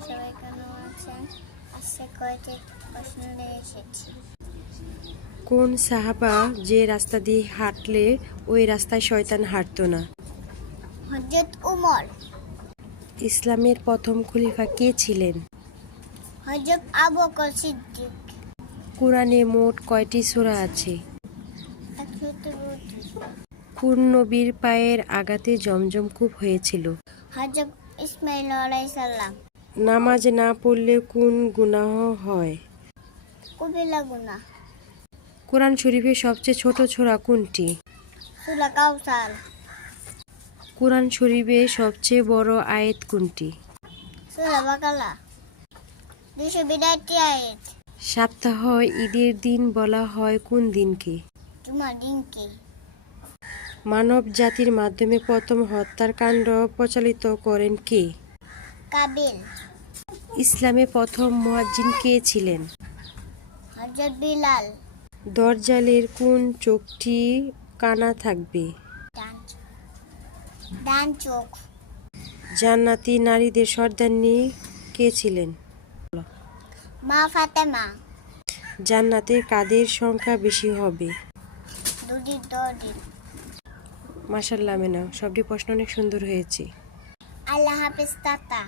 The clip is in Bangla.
সবাই কেমন আছেন? আজকে কয়েকটি প্রশ্ন নিয়ে এসেছি। কোন সাহাবা যে রাস্তা দিয়ে হাঁটলে ওই রাস্তায় শয়তান হাঁটতো না? হযরত উমর। ইসলামের প্রথম খলিফা কে ছিলেন? হযরত আবু বকর সিদ্দিক। কুরআনে মোট কয়টি সূরা আছে? 132টি। কোন নবীর পায়ের আঘাতে জমজম কূপ হয়েছিল? হযরত ইসমাঈল আলাইহিস সালাম। নামাজ না পড়লে কোন গুনাহ হয়? কবিরা গুনাহ। কোরআন শরীফের সবচেয়ে ছোট সূরা কোনটি? সূরা কাউসার। কোরআন শরীফের সবচেয়ে বড় আয়াত কোনটি? সূরা বাকারা 282টি আয়াত। সপ্তাহ ঈদের দিন বলা হয় কোন দিনকে? জুমার দিনকে। মানব জাতির মাধ্যমে প্রথম হত্যাকাণ্ড প্রচলিত করেন কে? কাবিল। ইসলামে প্রথম মুয়াজ্জিন কে ছিলেন? হযরত বিলাল। দজ্জালের কোন চোখটি কানা থাকবে? ডান চোখ। জান্নাতি নারীদের সর্দারনী কে ছিলেন? মা ফাতেমা। জান্নাতে কাদের সংখ্যা বেশি হবে? দুটি দড়ি। মাশাআল্লাহ মেনা, সবটি প্রশ্ন অনেক সুন্দর হয়েছে। আল্লাহ হাফেজ টাটা।